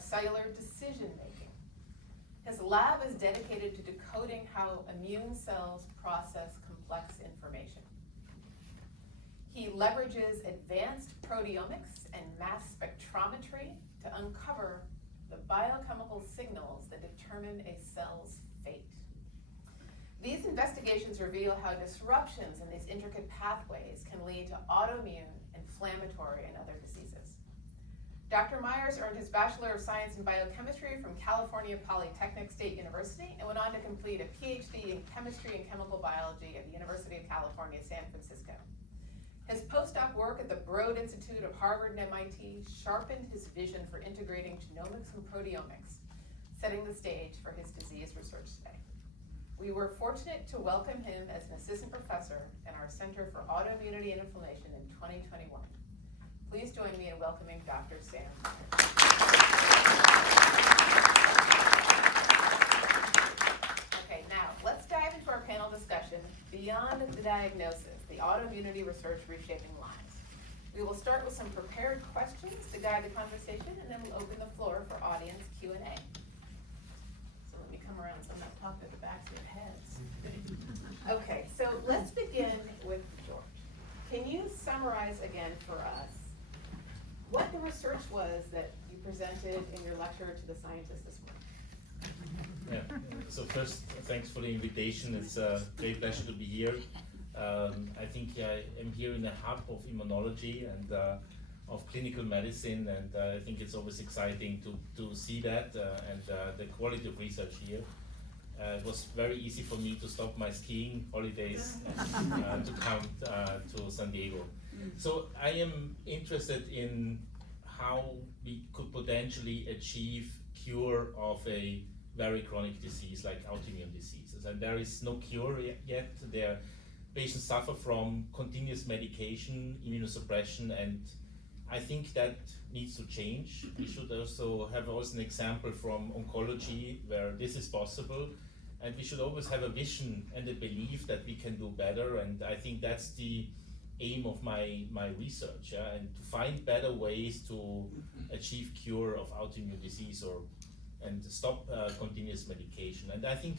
of cellular decision-making. His lab is dedicated to decoding how immune cells process complex information. He leverages advanced proteomics and mass spectrometry to uncover the biochemical signals that determine a cell's fate. These investigations reveal how disruptions in these intricate pathways can lead to autoimmune, inflammatory, and other diseases. Dr. Myers earned his Bachelor of Science in Biochemistry from California Polytechnic State University and went on to complete a Ph.D. in Chemistry and Chemical Biology at the University of California, San Francisco. His postdoc work at the Broad Institute of Harvard and MIT sharpened his vision for integrating genomics and proteomics, setting the stage for his disease research today. We were fortunate to welcome him as an assistant professor in our Center for Autoimmunity and Inflammation in 2021. Please join me in welcoming Dr. Sam. Okay, now let's dive into our panel discussion beyond the diagnosis, the autoimmunity research reshaping lives. We will start with some prepared questions to guide the conversation, and then we'll open the floor for audience Q&A. So let me come around so I'm not talking at the backs of your heads. Okay, so let's begin with George. Can you summarize again for us what the research was that you presented in your lecture to the scientists this morning? Yeah. So first, thanks for the invitation. It's a great pleasure to be here. I think I am here in the hub of immunology and of clinical medicine, and I think it's always exciting to see that and the quality of research here. It was very easy for me to stop my skiing holidays to come to San Diego. So I am interested in how we could potentially achieve cure of a very chronic disease like autoimmune diseases. And there is no cure yet. Patients suffer from continuous medication, immunosuppression, and I think that needs to change. We should also have an example from oncology where this is possible. And we should always have a vision and a belief that we can do better. And I think that's the aim of my research, and to find better ways to achieve cure of autoimmune disease and stop continuous medication. And I think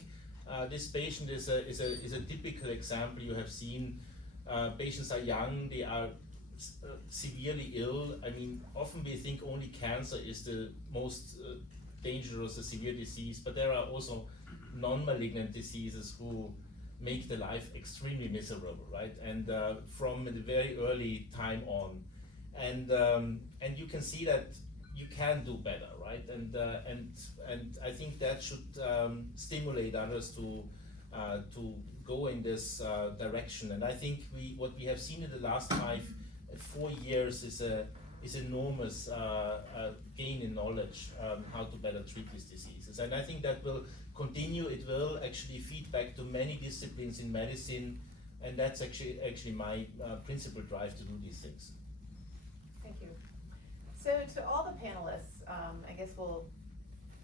this patient is a typical example. You have seen patients are young, they are severely ill. I mean, often we think only cancer is the most dangerous, a severe disease, but there are also non-malignant diseases who make the life extremely miserable, right? And from the very early time on, and you can see that you can do better, right? And I think that should stimulate others to go in this direction. And I think what we have seen in the last 4 years is enormous gain in knowledge how to better treat these diseases. And I think that will continue. It will actually feed back to many disciplines in medicine, and that's actually my principal drive to do these things. Thank you. So to all the panelists, I guess we'll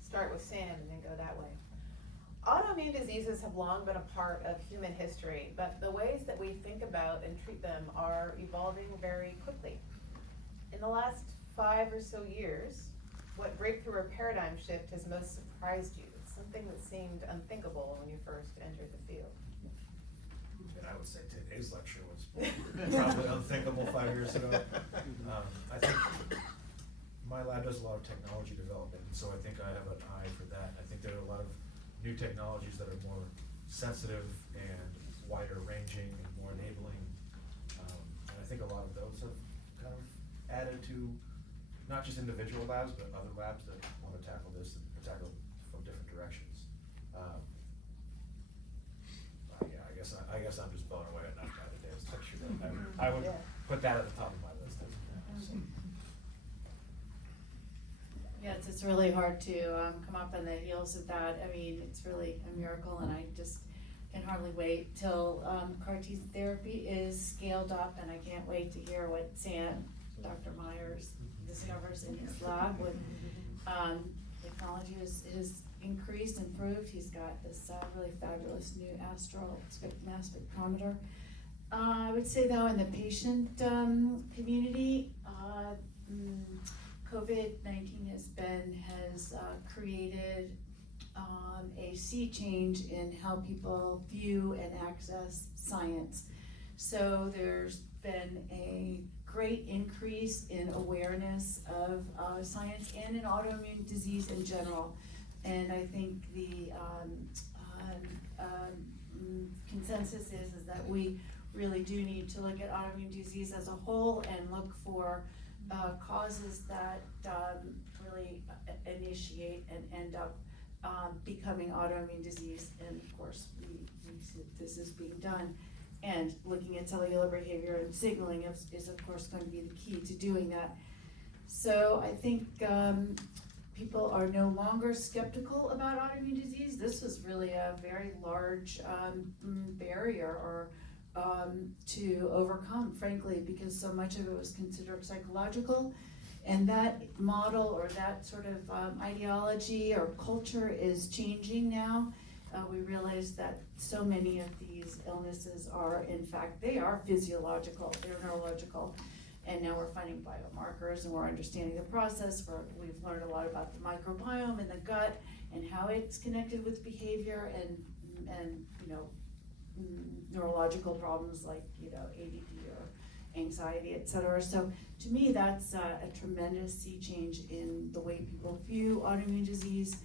start with Sam and then go that way. Autoimmune diseases have long been a part of human history, but the ways that we think about and treat them are evolving very quickly. In the last 5 or so years, what breakthrough or paradigm shift has most surprised you? Something that seemed unthinkable when you first entered the field. And I would say today's lecture was probably unthinkable 5 years ago. I think my lab does a lot of technology development, and so I think I have an eye for that. I think there are a lot of new technologies that are more sensitive and wider ranging and more enabling. And I think a lot of those have kind of added to not just individual labs, but other labs that want to tackle this and tackle from different directions. Yeah, I guess I'm just blown away enough by today's lecture that I would put that at the top of my list. So. Yeah, it's really hard to come up on the heels of that. I mean, it's really a miracle, and I just can hardly wait till CAR-T therapy is scaled up, and I can't wait to hear what Dr. Myers discovers in his lab. With technology has increased, improved. He's got this really fabulous new astral mass spectrometer. I would say though, in the patient community, COVID-19 has has created a sea change in how people view and access science. So there's been a great increase in awareness of science and in autoimmune disease in general. And I think the consensus is that we really do need to look at autoimmune disease as a whole and look for causes that really initiate and end up becoming autoimmune disease. And of course, we see that this is being done. And looking at cellular behavior and signaling is of course going to be the key to doing that. So I think people are no longer skeptical about autoimmune disease. This was really a very large barrier or to overcome, frankly, because so much of it was considered psychological. And that model or that sort of ideology or culture is changing now. We realize that so many of these illnesses are, in fact, they are physiological, they're neurological. And now we're finding biomarkers and we're understanding the process. We've learned a lot about the microbiome in the gut and how it's connected with behavior and you know, neurological problems like, you know, ADD or anxiety, et cetera. So to me, that's a tremendous sea change in the way people view autoimmune disease.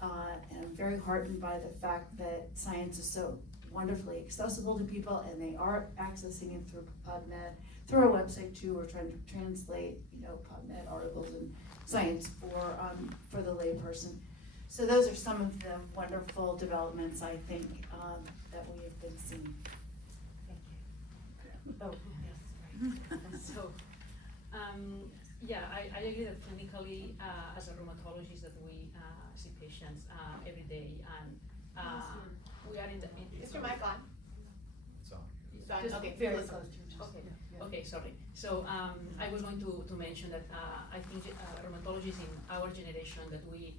And I'm very heartened by the fact that science is so wonderfully accessible to people and they are accessing it through PubMed, through our website too. We're trying to translate, you know, PubMed articles in science for the layperson. So those are some of the wonderful developments I think that we have been seeing. Thank you. Oh, Yes, right. So, yeah, I agree that clinically, as a rheumatologist, that we see patients every day, and we are in the. Is your mic on? It's on. It's on, Just okay. very listen. close to your chest. Okay, Yeah. okay, sorry. So I was going to mention that I think rheumatologists in our generation that we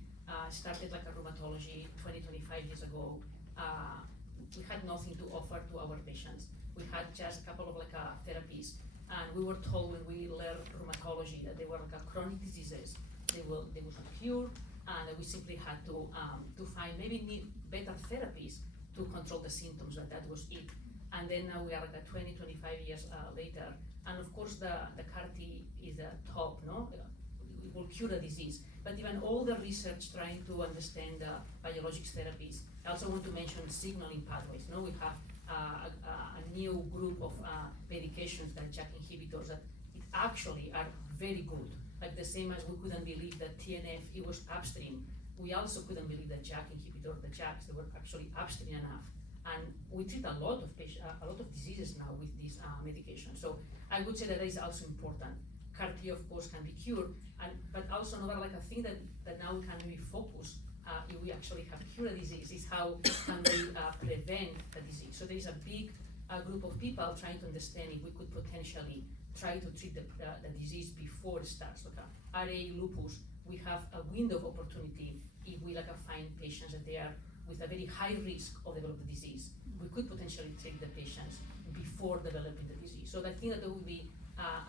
started like a rheumatology 20-25 years ago, we had nothing to offer to our patients. We had just a couple of like therapies, and we were told when we learned rheumatology that they were like chronic diseases. They would not cure, and we simply had to find maybe better therapies to control the symptoms. That was it. And then now we are like 20-25 years later, and of course the CAR-T is the top, no? It will cure the disease. But even all the research trying to understand the biologics therapies. I also want to mention signaling pathways. No, we have a new group of medications that JAK inhibitors that it actually are very good. Like the same as we couldn't believe that TNF, it was upstream. We also couldn't believe that JAK inhibitor, the JAKs, they were actually upstream enough. And we treat a lot of patients, a lot of diseases now with these medications. So I would say that is also important. CAR-T, of course, can be cured, but also another like a thing that now we can really focus if we actually have cured disease is how can we prevent the disease. So there is a big group of people trying to understand if we could potentially try to treat the disease before it starts. Like RA, lupus, we have a window of opportunity if we find patients that they are with a very high risk of developing the disease. We could potentially treat the patients before developing the disease. So I think that there will be,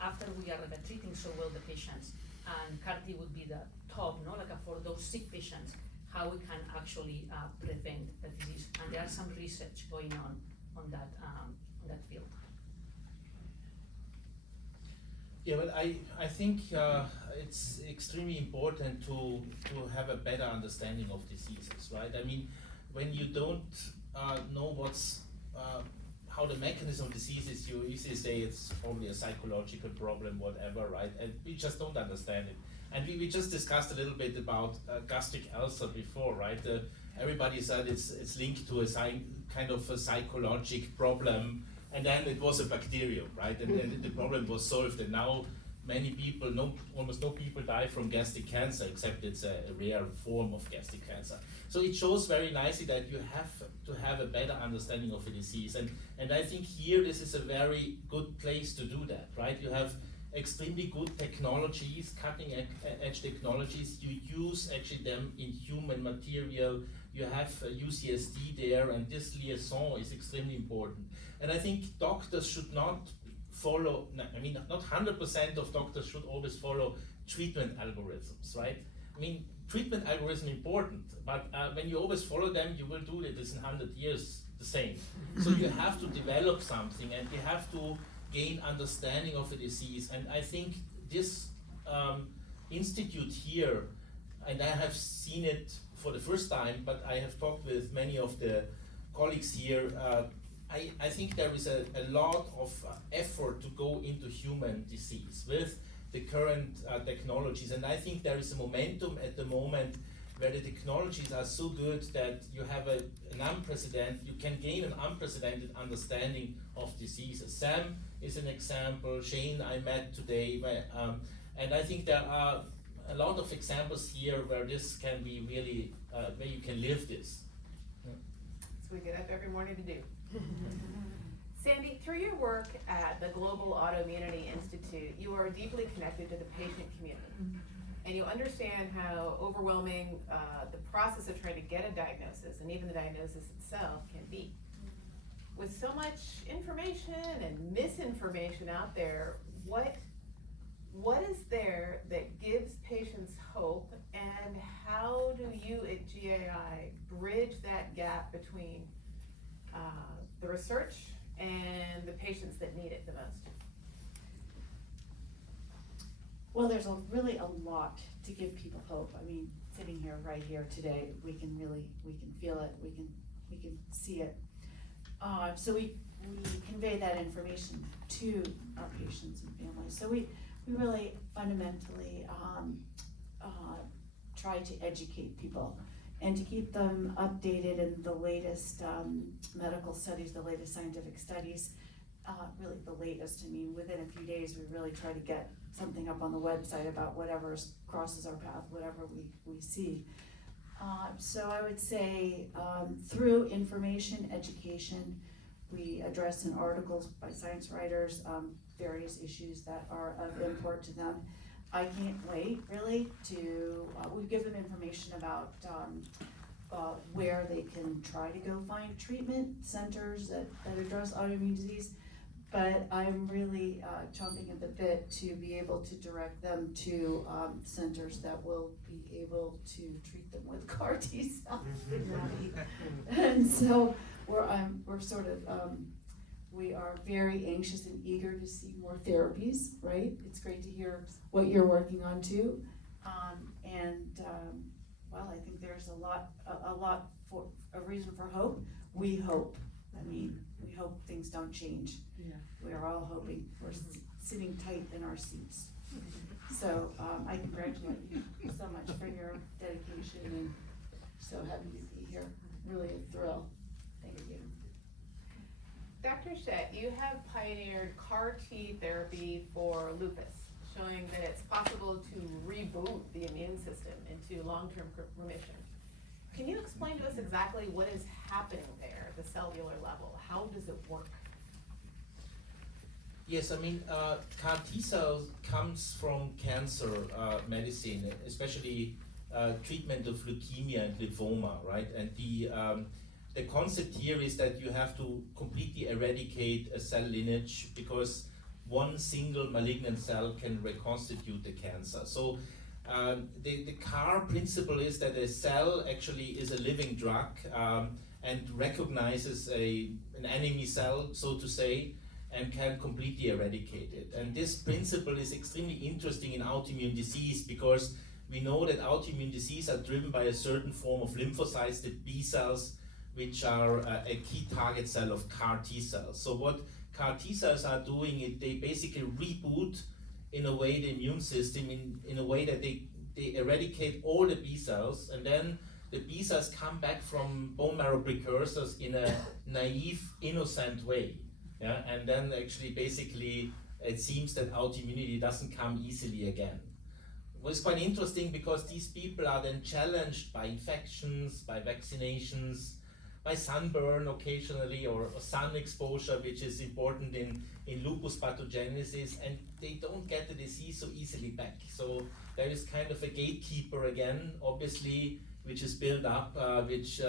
after we are treating so well the patients, and CAR-T would be the top, no, for those sick patients, how we can actually prevent the disease. And there are some research going on that field. Yeah, but I think it's extremely important to have a better understanding of diseases, right? I mean, when you don't know how the mechanism of disease is, you easily say it's probably a psychological problem, whatever, right? And we just don't understand it. And we just discussed a little bit about gastric ulcer before, right? Everybody said it's linked to a kind of a psychological problem. And then it was a bacterium, right? And the problem was solved. And now many people, almost no people die from gastric cancer, except it's a rare form of gastric cancer. So it shows very nicely that you have to have a better understanding of the disease. And I think here this is a very good place to do that, right? You have extremely good technologies, cutting edge technologies. You use actually them in human material. You have UCSD there, and this liaison is extremely important. And I think doctors should not follow, I mean, not 100% of doctors should always follow treatment algorithms, right? I mean, treatment algorithm important, but when you always follow them, you will do this in 100 years the same. So you have to develop something, and you have to gain understanding of the disease. And I think this institute here, and I have seen it for the first time, but I have talked with many of the colleagues here. I think there is a lot of effort to go into human disease with the current technologies, and I think there is a momentum at the moment where the technologies are so good that you have you can gain an unprecedented understanding of diseases. Sam is an example, Shane I met today, and I think there are a lot of examples here where this can be really, where you can live this. So we get up every morning to do. Sandy, through your work at the Global Autoimmunity Institute, you are deeply connected to the patient community. And you understand how overwhelming the process of trying to get a diagnosis, and even the diagnosis itself, can be. With so much information and misinformation out there, what is there that gives patients hope, and how do you at GAI bridge that gap between the research and the patients that need it the most? Well, there's really a lot to give people hope. I mean, sitting here, right here today, we can feel it, we can see it. So we convey that information to our patients and families. So we really fundamentally try to educate people and to keep them updated in the latest medical studies, the latest scientific studies, really the latest. I mean, within a few days, we really try to get something up on the website about whatever crosses our path, whatever we see. So I would say through information, education, we address in articles by science writers various issues that are of import to them. I can't wait really to, we give them information about where they can try to go find treatment centers that address autoimmune disease. But I'm really chomping at the bit to be able to direct them to centers that will be able to treat them with CAR T cells. And so we're sort of, we are very anxious and eager to see more therapies, right? It's great to hear what you're working on too. Well, I think there's a lot for a reason for hope. We hope. I mean, we hope things don't change. Yeah. We are all hoping. We're sitting tight in our seats. So I congratulate you so much for your dedication, and so happy to be here. Really a thrill. Thank you. Dr. Schett, you have pioneered CAR T therapy for lupus, showing that it's possible to reboot the immune system into long-term remission. Can you explain to us exactly what is happening there at the cellular level? How does it work? Yes, I mean, CAR T cells comes from cancer medicine, especially treatment of leukemia and lymphoma, right? And the concept here is that you have to completely eradicate a cell lineage because one single malignant cell can reconstitute the cancer. So the CAR principle is that a cell actually is a living drug and recognizes an enemy cell, so to say, and can completely eradicate it. And this principle is extremely interesting in autoimmune disease because we know that autoimmune disease are driven by a certain form of lymphocytes, the B cells, which are a key target cell of CAR T cells. So what CAR T cells are doing is they basically reboot in a way the immune system in a way that they eradicate all the B cells, and then the B cells come back from bone marrow precursors in a naive, innocent way. Yeah, and then actually basically it seems that autoimmunity doesn't come easily again. It was quite interesting because these people are then challenged by infections, by vaccinations, by sunburn occasionally, or sun exposure, which is important in lupus pathogenesis, and they don't get the disease so easily back. So there is kind of a gatekeeper again, obviously, which is built up, which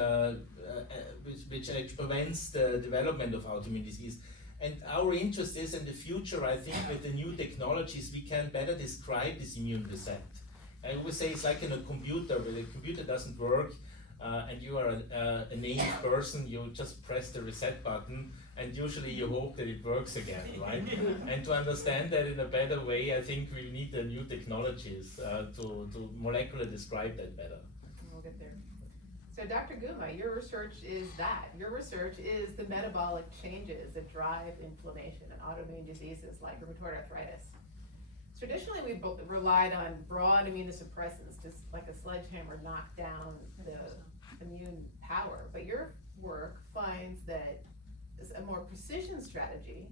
prevents the development of autoimmune disease. And our interest is in the future, I think, with the new technologies, we can better describe this immune reset. I always say it's like in a computer, where the computer doesn't work, and you are a naive person, you just press the reset button, and usually you hope that it works again, right? And to understand that in a better way, I think we need the new technologies to molecularly describe that better. We'll get there. So Dr. Guma, your research is that. Your research is the metabolic changes that drive inflammation in autoimmune diseases like rheumatoid arthritis. Traditionally, we relied on broad immunosuppressants, just like a sledgehammer knock down the immune power. But your work finds that a more precision strategy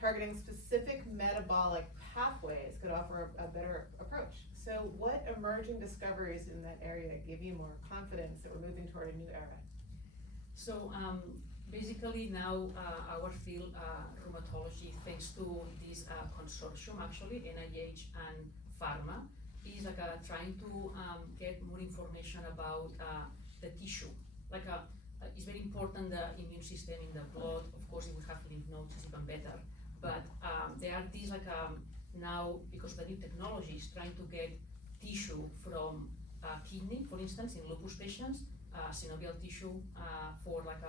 targeting specific metabolic pathways could offer a better approach. So what emerging discoveries in that area give you more confidence that we're moving toward a new era? So basically now our field, rheumatology, thanks to this consortium actually, NIH and pharma, is like trying to get more information about the tissue. Like it's very important, the immune system in the blood. Of course, if we have lymph nodes, it's even better. But there are these like now, because of the new technologies, trying to get tissue from kidney, for instance, in lupus patients, synovial tissue for like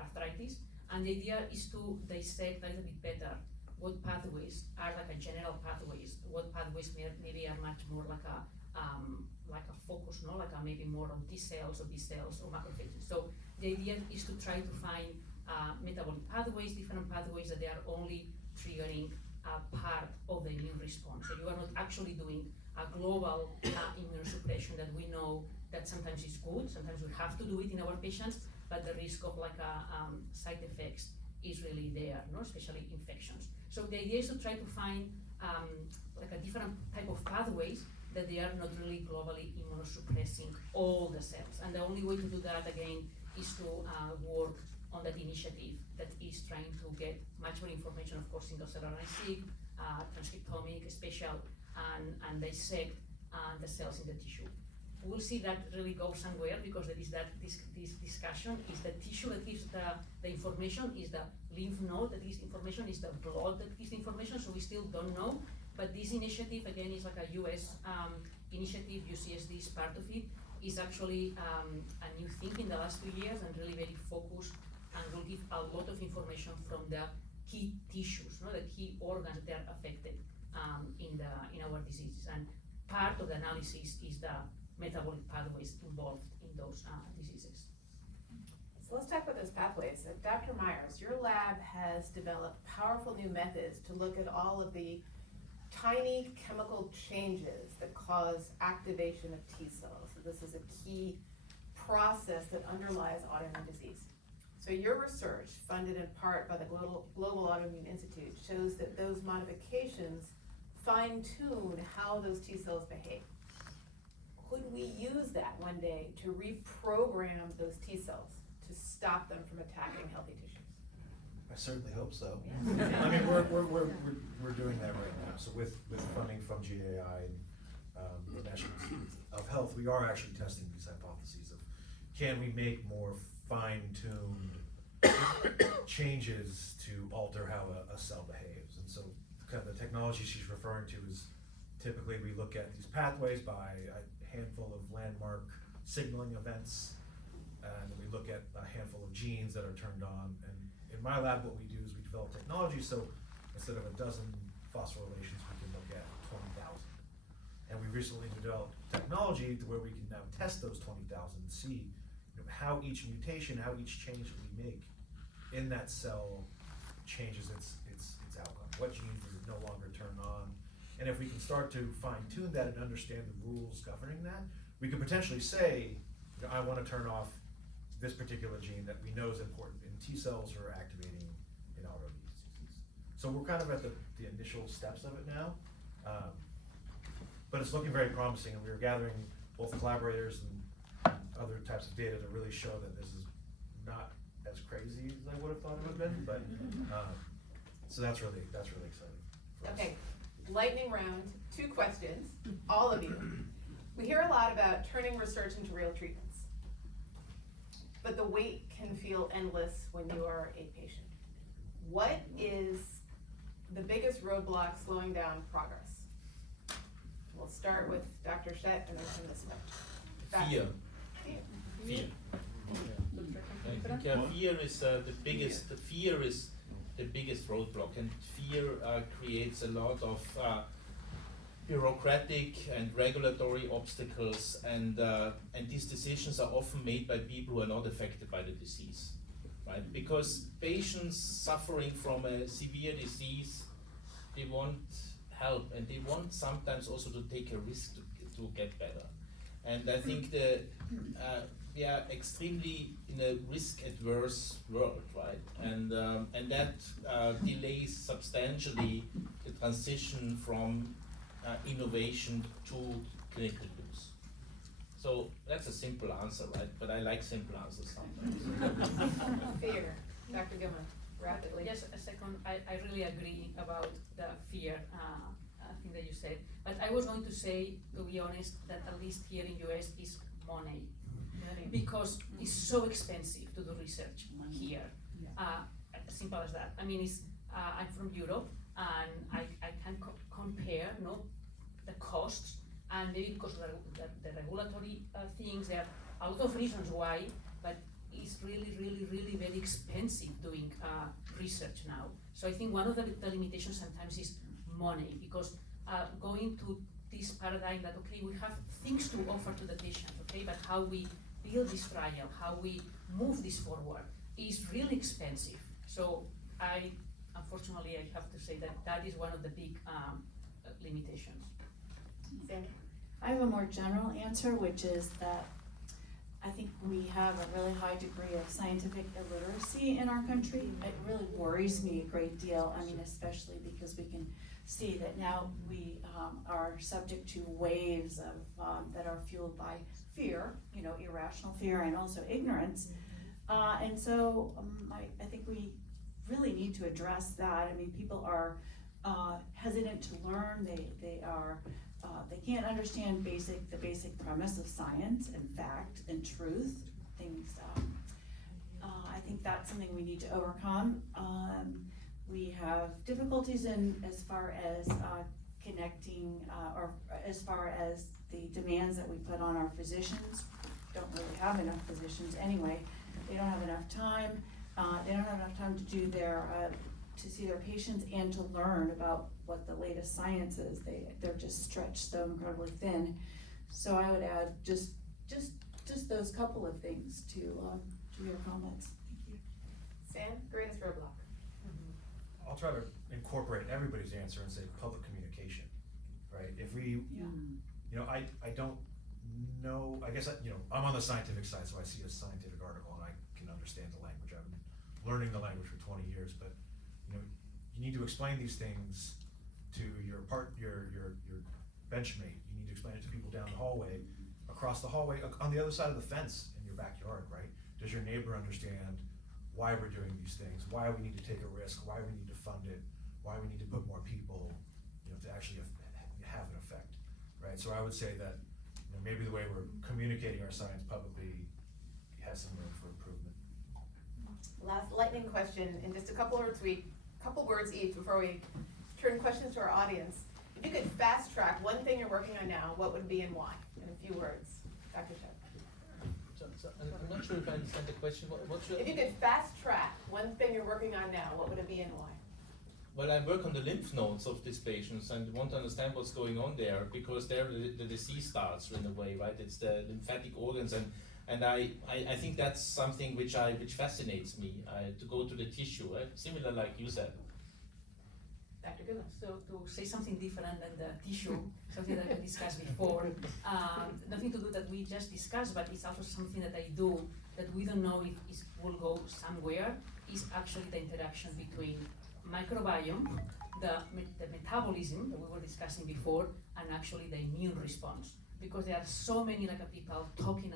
arthritis. And the idea is to dissect a little bit better what pathways are like a general pathways, what pathways maybe are much more like a focus, no, like maybe more on T cells or B cells or macrophages. So the idea is to try to find metabolic pathways, different pathways that they are only triggering a part of the immune response. So you are not actually doing a global immunosuppression that we know that sometimes is good, sometimes we have to do it in our patients, but the risk of like side effects is really there, no? Especially infections. So the idea is to try to find like a different type of pathways that they are not really globally immunosuppressing all the cells. And the only way to do that, again, is to work on that initiative that is trying to get much more information, of course, single-cell RNA-seq, transcriptomic, spatial, and dissect the cells in the tissue. We'll see that really go somewhere, because there is this discussion, is the tissue that gives the information, is the lymph node that gives information, is the blood that gives information, so we still don't know. But this initiative, again, is like a US initiative, UCSD is part of it, is actually a new thing in the last 2 years and really very focused, and will give a lot of information from the key tissues, no? The key organs that are affected in our diseases. And part of the analysis is the metabolic pathways involved in those diseases. So let's talk about those pathways. Dr. Myers, your lab has developed powerful new methods to look at all of the tiny chemical changes that cause activation of T cells. So this is a key process that underlies autoimmune disease. So your research, funded in part by the Global Autoimmune Institute, shows that those modifications fine-tune how those T cells behave. Could we use that one day to reprogram those T cells to stop them from attacking healthy tissues? I certainly hope so. Yeah. I mean, we're doing that right now. So with funding from GAI and the National Institute of Health, we are actually testing these hypotheses of, can we make more fine-tuned changes to alter how a cell behaves? And so kind of the technology she's referring to is, typically we look at these pathways by a handful of landmark signaling events, and then we look at a handful of genes that are turned on. And in my lab, what we do is we develop technology, so instead of a dozen phosphorylations, we can look at 20,000. And we recently developed technology to where we can now test those 20,000 and see, how each mutation, how each change that we make in that cell changes its outcome. What genes does it no longer turn on? And if we can start to fine-tune that and understand the rules governing that, we could potentially say, I want to turn off this particular gene that we know is important in T cells or activating in autoimmune diseases. So we're kind of at the initial steps of it now, but it's looking very promising, and we are gathering both collaborators and other types of data to really show that this is not as crazy as I would have thought it would have been. But so that's really exciting for us. Okay, lightning round, 2 questions, all of you. We hear a lot about turning research into real treatments, but the wait can feel endless when you are a patient. What is the biggest roadblock slowing down progress? We'll start with Dr. Schett and then from this way. Fear. Fear. Fear. I think fear is the biggest roadblock, and fear creates a lot of bureaucratic and regulatory obstacles, and these decisions are often made by people who are not affected by the disease, right? Because patients suffering from a severe disease, they want help, and they want sometimes also to take a risk to get better. And I think we are extremely in a risk-adverse world, right? And that delays substantially the transition from innovation to clinical use. So that's a simple answer, right? But I like simple answers sometimes. Fear. Dr. Gilman, rapidly. Just a second, I really agree about the fear thing that you said. But I was going to say, to be honest, that at least here in US is money. Because it's so expensive to do research here. Simple as that. I mean, I'm from Europe, and I can compare, the costs, and maybe because of the regulatory things, there are a lot of reasons why, but it's really, really, really very expensive doing research now. So I think one of the limitations sometimes is money, because going to this paradigm that, okay, we have things to offer to the patient, okay, but how we build this trial, how we move this forward is really expensive. So unfortunately, I have to say that is one of the big limitations. Sandy? I have a more general answer, which is that I think we have a really high degree of scientific illiteracy in our country. It really worries me a great deal. I mean, especially because we can see that now we are subject to waves of that are fueled by fear, irrational fear, and also ignorance. And so I think we really need to address that. I mean, people are hesitant to learn. They can't understand the basic premise of science and fact and truth. Things. I think that's something we need to overcome. We have difficulties as far as connecting, or as far as the demands that we put on our physicians. Don't really have enough physicians anyway. They don't have enough time. They don't have enough time to do to see their patients and to learn about what the latest science is. They're just stretched so incredibly thin. So I would add just those couple of things to your comments. Thank you. Sam, greatest roadblock. I'll try to incorporate everybody's answer and say public communication, right? If we, I don't know, I guess, I'm on the scientific side, so I see a scientific article and I can understand the language. I've been learning the language for 20 years, but, you need to explain these things to your benchmate. You need to explain it to people down the hallway, across the hallway, on the other side of the fence in your backyard, right? Does your neighbor understand why we're doing these things, why we need to take a risk, why we need to fund it, why we need to put more people, to actually have an effect, right? So I would say that maybe the way we're communicating our science publicly has some room for improvement. Last lightning question in just a couple words each before we turn questions to our audience. If you could fast track one thing you're working on now, what would it be and why? In a few words, Dr. Schett. I'm not sure if I understand the question. If you could fast track one thing you're working on now, what would it be and why? Well, I work on the lymph nodes of these patients and want to understand what's going on there, because there the disease starts in a way, right? It's the lymphatic organs, and I think that's something which fascinates me, to go to the tissue, right? Similar like you said. Dr. Goodman. So to say something different than the tissue, something that we discussed before, nothing to do that we just discussed, but it's also something that I do that we don't know if it will go somewhere, is actually the interaction between microbiome, the metabolism that we were discussing before, and actually the immune response. Because there are so many people talking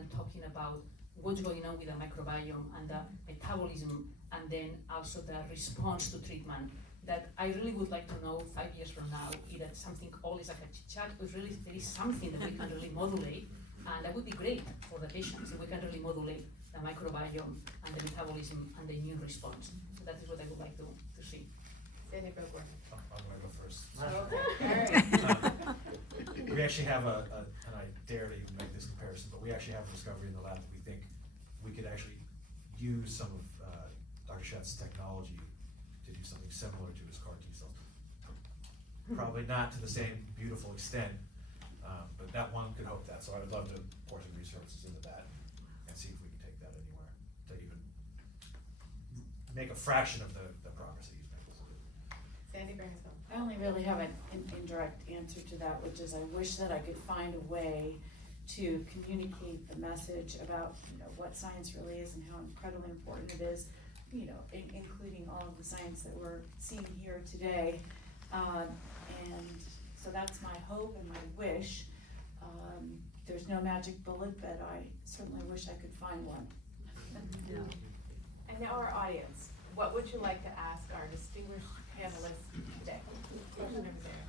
about what's going on with the microbiome and the metabolism, and then also the response to treatment, that I really would like to know 5 years from now, either something always like a chit-chat, or really there is something that we can really modulate, and that would be great for the patients if we can really modulate the microbiome and the metabolism and the immune response. So that is what I would like to see. Sandy Brookworth. I'm gonna go first. Okay, all right. We actually have and I dare to even make this comparison, but we actually have a discovery in the lab that we think we could actually use some of Dr. Schett's technology to do something similar to his CAR T cells. Probably not to the same beautiful extent, but that one could hope that. So I would love to pour some resources into that and see if we can take that anywhere to even make a fraction of the progress that he's making. Sandy, bring us home. I only really have an indirect answer to that, which is I wish that I could find a way to communicate the message about, what science really is and how incredibly important it is, including all of the science that we're seeing here today. And so that's my hope and my wish. There's no magic bullet, but I certainly wish I could find one. And now our audience, what would you like to ask our distinguished panelists today? Question over there.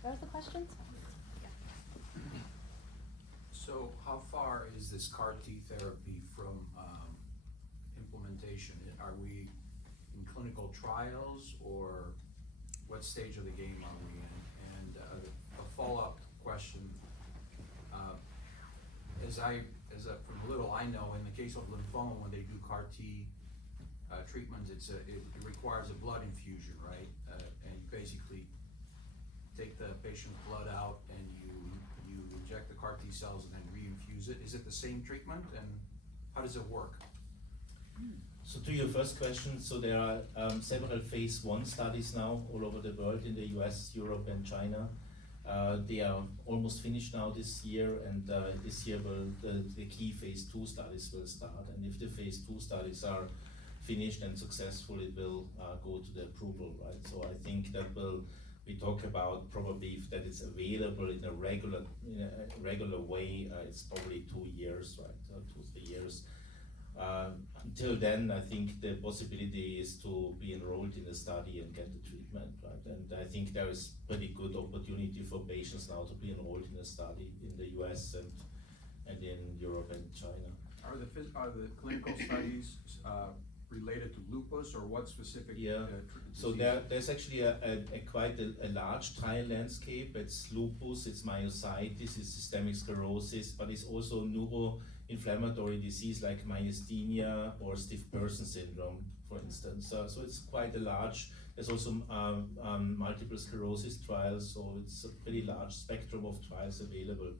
What are the questions? So how far is this CAR T therapy from implementation? Are we in clinical trials, or what stage of the game are we in? And a follow-up question, from the little I know, in the case of lymphoma, when they do CAR T treatments, it requires a blood infusion, right? And you basically take the patient's blood out and you inject the CAR T cells and then re-infuse it. Is it the same treatment, and how does it work? So to your first question, so there are several phase 1 studies now all over the world, in the US, Europe and China. They are almost finished now this year, and this year the key phase 2 studies will start. And if the phase 2 studies are finished and successful, it will go to the approval, right? So I think that we talk about probably if that is available in a regular way, it's probably 2 years, right? 2-3 years. Until then, I think the possibility is to be enrolled in the study and get the treatment, right? And I think there is pretty good opportunity for patients now to be enrolled in a study in the US and in Europe and China. Are the clinical studies related to lupus, or what specific? Yeah, so there's actually quite a large trial landscape. It's lupus, it's myositis, it's systemic sclerosis, but it's also neuroinflammatory disease like myasthenia or stiff person syndrome, for instance. So it's quite a large, there's also multiple sclerosis trials, so it's a pretty large spectrum of trials available.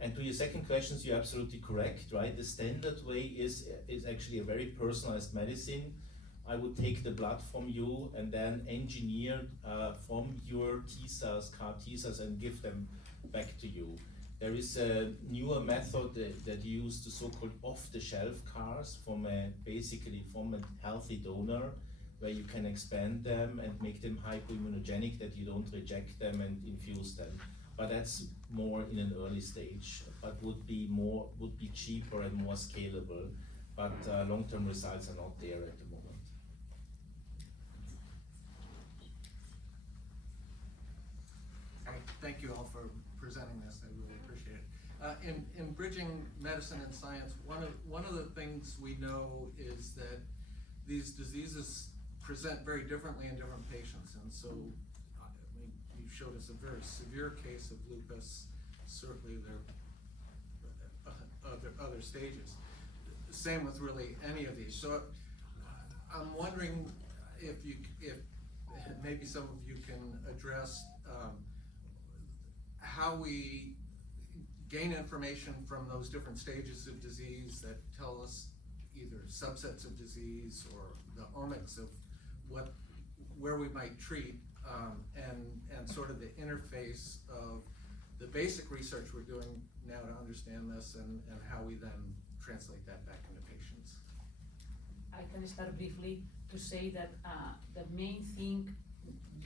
And to your second question, you're absolutely correct, right? The standard way is actually a very personalized medicine. I would take the blood from you and then engineer from your T cells, CAR T cells, and give them back to you. There is a newer method that use the so-called off-the-shelf CARs basically from a healthy donor, where you can expand them and make them hypoimmunogenic, that you don't reject them and infuse them. But that's more in an early stage, but would be cheaper and more scalable, but long-term results are not there at the moment. Thank you all for presenting this. I really appreciate it. In bridging medicine and science, one of the things we know is that these diseases present very differently in different patients, and so you showed us a very severe case of lupus. Certainly there are other stages. Same with really any of these. So I'm wondering if maybe some of you can address how we gain information from those different stages of disease that tell us either subsets of disease or the omics of where we might treat, and sort of the interface of the basic research we're doing now to understand this, and how we then translate that back into patients. I can start briefly to say that the main thing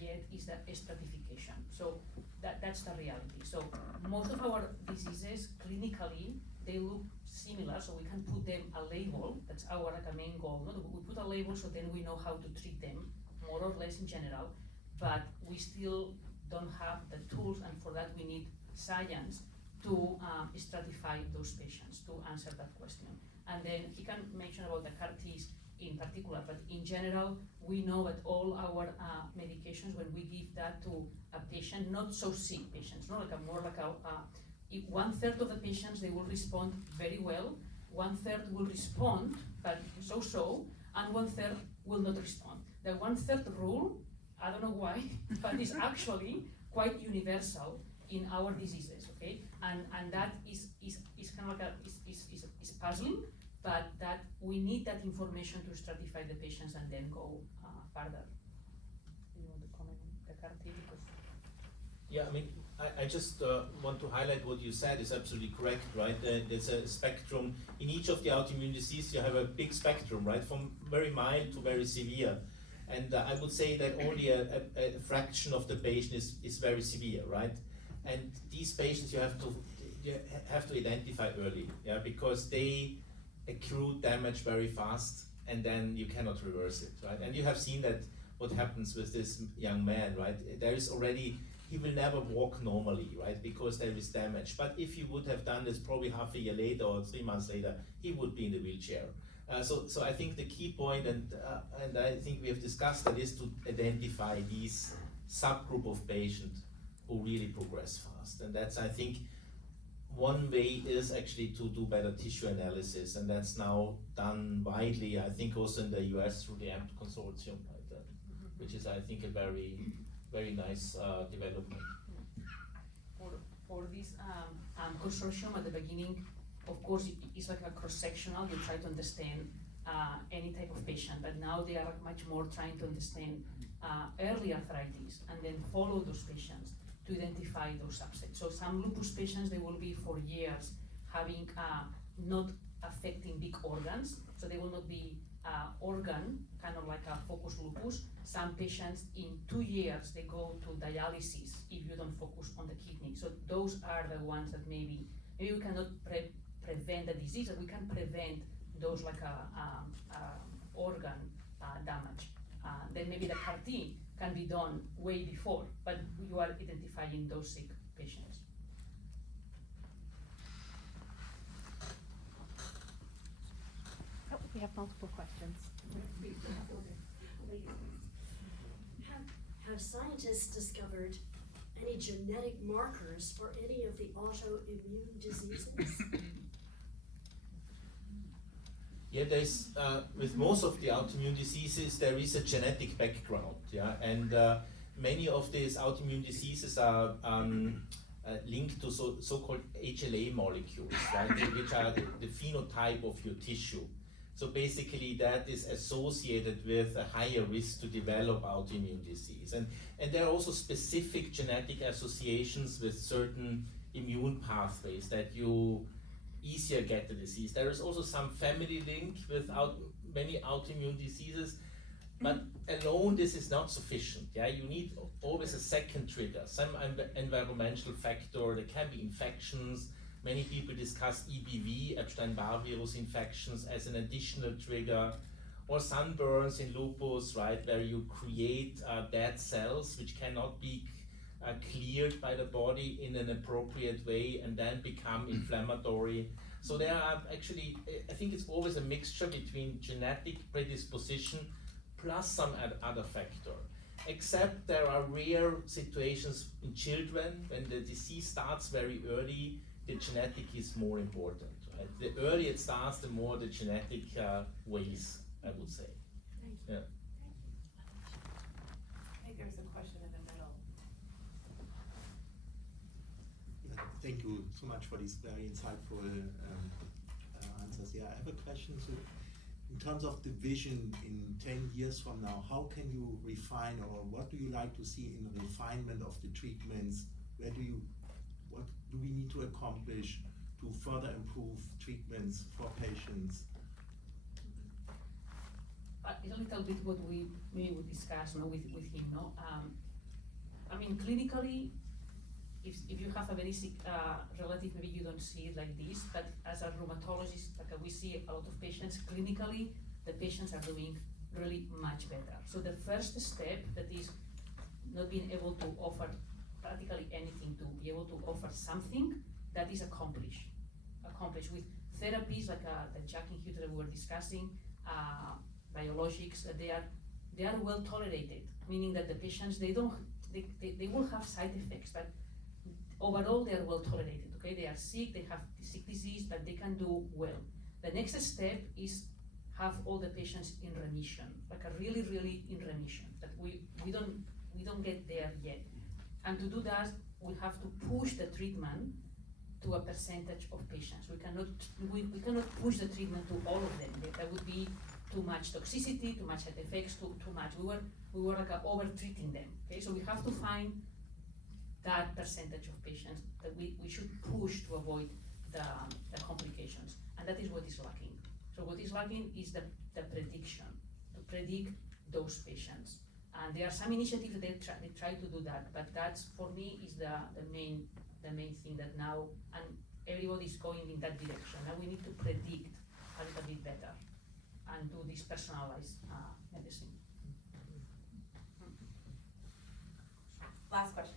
yet is the stratification. So that's the reality. So most of our diseases clinically, they look similar, so we can put them a label. That's our main goal. No? We put a label so then we know how to treat them, more or less in general, but we still don't have the tools, and for that we need science to stratify those patients, to answer that question. And then he can mention about the CAR Ts. in particular, but in general, we know that all our medications, when we give that to a patient, not so sick patients, not like a more like if 1/3 of the patients, they will respond very well, 1/3 will respond, but so-so, and 1/3 will not respond. The 1/3 rule, I don't know why, but it's actually quite universal in our diseases, okay? And that is kind of like is puzzling, but that we need that information to stratify the patients and then go further. You want to comment on the CAR T? Yeah, I mean, I just want to highlight what you said is absolutely correct, right? There's a spectrum. In each of the autoimmune diseases, you have a big spectrum, right? From very mild to very severe. And I would say that only a fraction of the patient is very severe, right? And these patients you have to identify early, yeah, because they accrue damage very fast, and then you cannot reverse it, right? And you have seen that what happens with this young man, right? There is already, he will never walk normally, right? Because there is damage. But if you would have done this probably half a year later or 3 months later, he would be in the wheelchair. So I think the key point, and I think we have discussed that, is to identify these subgroup of patients who really progress fast. And that's, I think, one way is actually to do better tissue analysis, and that's now done widely, I think also in the US through the AMP consortium, right? Which is, I think, a very, very nice development. For this consortium at the beginning, of course, it's like a cross-sectional, you try to understand any type of patient, but now they are much more trying to understand early arthritis and then follow those patients to identify those subsets. So some lupus patients, they will be for years having not affecting big organs, so they will not be organ, kind of like a focus lupus. Some patients in 2 years, they go to dialysis if you don't focus on the kidney. So those are the ones that maybe we cannot prevent the disease, but we can prevent those like organ damage. Then maybe the CAR T can be done way before, but you are identifying those sick patients. Oh, we have multiple questions. Have scientists discovered any genetic markers for any of the autoimmune diseases? Yeah, there's with most of the autoimmune diseases there is a genetic background, yeah, and many of these autoimmune diseases are linked to so-called HLA molecules, right, which are the phenotype of your tissue. So basically that is associated with a higher risk to develop autoimmune disease. And there are also specific genetic associations with certain immune pathways that you easier get the disease. There is also some family link with many autoimmune diseases, but alone this is not sufficient. Yeah, you need always a second trigger, some environmental factor. There can be infections. Many people discuss EBV, Epstein-Barr virus infections, as an additional trigger, or sunburns in lupus, right, where you create dead cells which cannot be cleared by the body in an appropriate way and then become inflammatory. So there are actually, I think it's always a mixture between genetic predisposition plus some other factor. Except there are rare situations in children when the disease starts very early, the genetic is more important. Right? The earlier it starts, the more the genetic weighs, I would say. Thank you. Yeah. I think there's a question in the middle. Thank you so much for these very insightful answers. Yeah, I have a question. So, in terms of the vision in 10 years from now, how can you refine, or what do you like to see in the refinement of the treatments? What do we need to accomplish to further improve treatments for patients? It's a little bit what we would discuss with him. No, I mean clinically, if you have a very sick relative, maybe you don't see it like this. But as a rheumatologist, like we see a lot of patients clinically, the patients are doing really much better. So the first step, that is not being able to offer practically anything, to be able to offer something that is accomplished with therapies like the JAK inhibitor we were discussing. biologics, that they are well tolerated, meaning that the patients, they will have side effects, but overall they are well tolerated, okay? They are sick, they have sick disease, but they can do well. The next step is have all the patients in remission, like a really, really in remission, that we don't get there yet. And to do that, we have to push the treatment to a percentage of patients. We cannot push the treatment to all of them. That would be too much toxicity, too much side effects, too much. We were like over treating them. Okay, so we have to find that percentage of patients that we should push to avoid the complications, and that is what is lacking. So what is lacking is the prediction, to predict those patients. And there are some initiatives that they try to do that, but that's, for me, is the main thing that now, and everybody's going in that direction. Now we need to predict a little bit better and do this personalized medicine. Last question.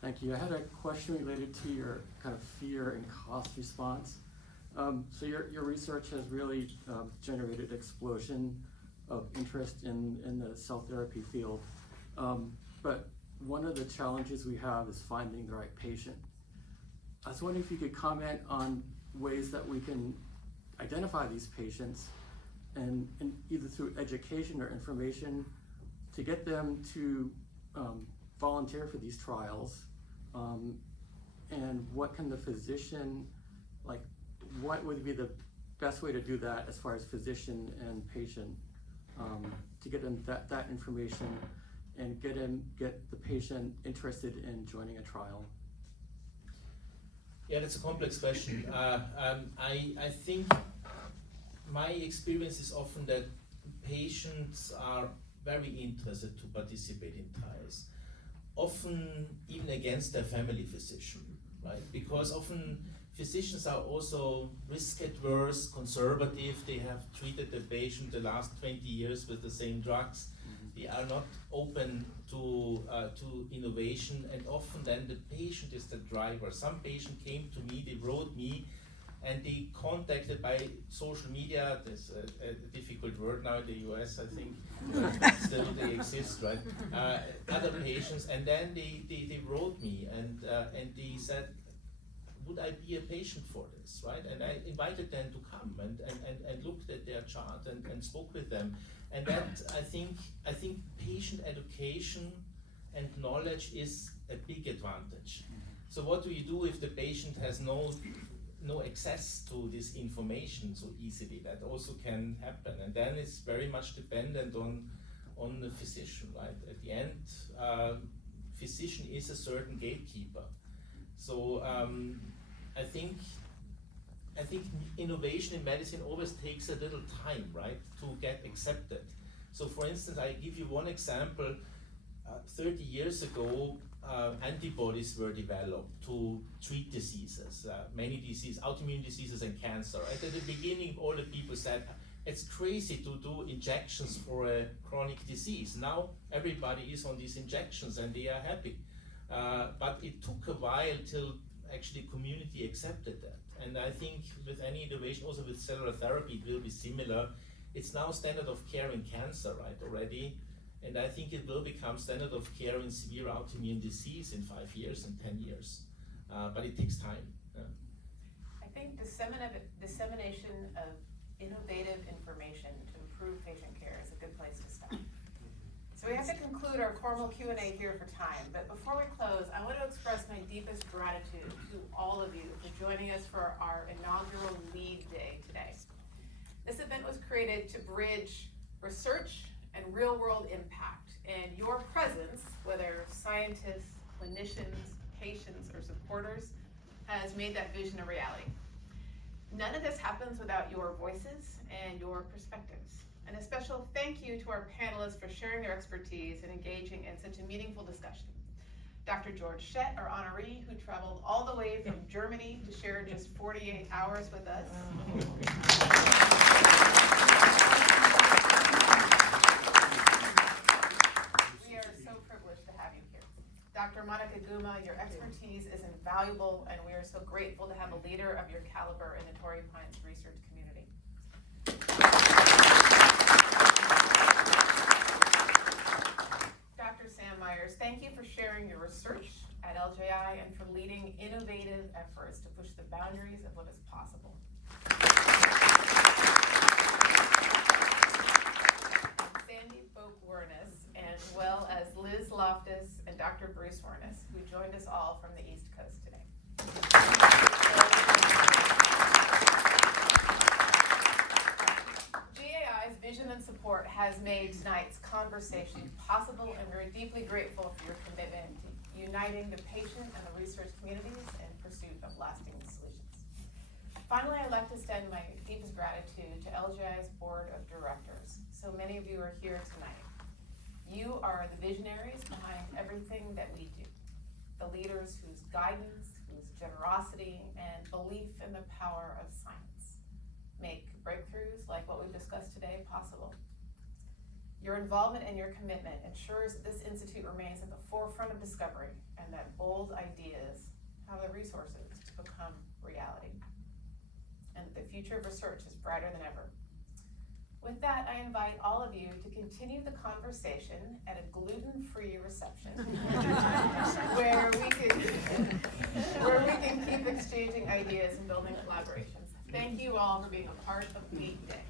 Thank you. I had a question related to your kind of fear and cost response. So your research has really generated explosion of interest in the cell therapy field. But one of the challenges we have is finding the right patient. I was wondering if you could comment on ways that we can identify these patients and either through education or information to get them to volunteer for these trials. And what can the physician, like, what would be the best way to do that as far as physician and patient, to get them that information and get the patient interested in joining a trial? Yeah, that's a complex question. I think my experience is often that patients are very interested to participate in trials, often even against their family physician, right? Because often physicians are also risk adverse, conservative. They have treated the patient the last 20 years with the same drugs. They are not open to innovation, and often then the patient is the driver. Some patient came to me, they wrote me, and they contacted by social media. There's a difficult word now in the US, I think, but still they exist, right? Other patients, and then they wrote me and they said, would I be a patient for this, right? And I invited them to come and looked at their chart and spoke with them. And that, I think patient education and knowledge is a big advantage. So what do you do if the patient has no access to this information so easily? That also can happen, and then it's very much dependent on the physician, right? At the end, physician is a certain gatekeeper. So I think innovation in medicine always takes a little time, right, to get accepted. So for instance, I give you one example. 30 years ago, antibodies were developed to treat diseases, many diseases, autoimmune diseases and cancer. And at the beginning, all the people said, it's crazy to do injections for a chronic disease. Now everybody is on these injections and they are happy. But it took a while till actually community accepted that. And I think with any innovation, also with cellular therapy, it will be similar. It's now standard of care in cancer, right, already. And I think it will become standard of care in severe autoimmune disease in 5 years and 10 years. But it takes time. Yeah. I think dissemination of innovative information to improve patient care is a good place to start. So we have to conclude our formal Q&A here for time, but before we close, I want to express my deepest gratitude to all of you for joining us for our inaugural Lead Day today. This event was created to bridge research and real-world impact, and your presence, whether scientists, clinicians, patients, or supporters, has made that vision a reality. None of this happens without your voices and your perspectives. And a special thank you to our panelists for sharing their expertise and engaging in such a meaningful discussion. Dr. Georg Schett, our honoree, who traveled all the way from Germany to share just 48 hours with us. We are so privileged to have you here. Dr. Dr. Monica Guma, your expertise is invaluable, and we are so grateful to have a leader of your caliber in the Torrey Pines research community. Dr. Sam Myers, thank you for sharing your research at LJI and for leading innovative efforts to push the boundaries of what is possible. Sandy Folk-Wernes, as well as Liz Loftus and Dr. Bruce Wernes, who joined us all from the East Coast today. GAI's vision and support has made tonight's conversation possible, and we're deeply grateful for your commitment to uniting the patient and the research communities in pursuit of lasting solutions. Finally, I'd like to extend my deepest gratitude to LJI's board of directors. So many of you are here tonight. You are the visionaries behind everything that we do, the leaders whose guidance, whose generosity, and belief in the power of science make breakthroughs like what we've discussed today possible. Your involvement and your commitment ensures that this institute remains at the forefront of discovery and that bold ideas have the resources to become reality. And that the future of research is brighter than ever. With that, I invite all of you to continue the conversation at a gluten-free reception where we can keep exchanging ideas and building collaborations. Thank you all for being a part of Meet Day.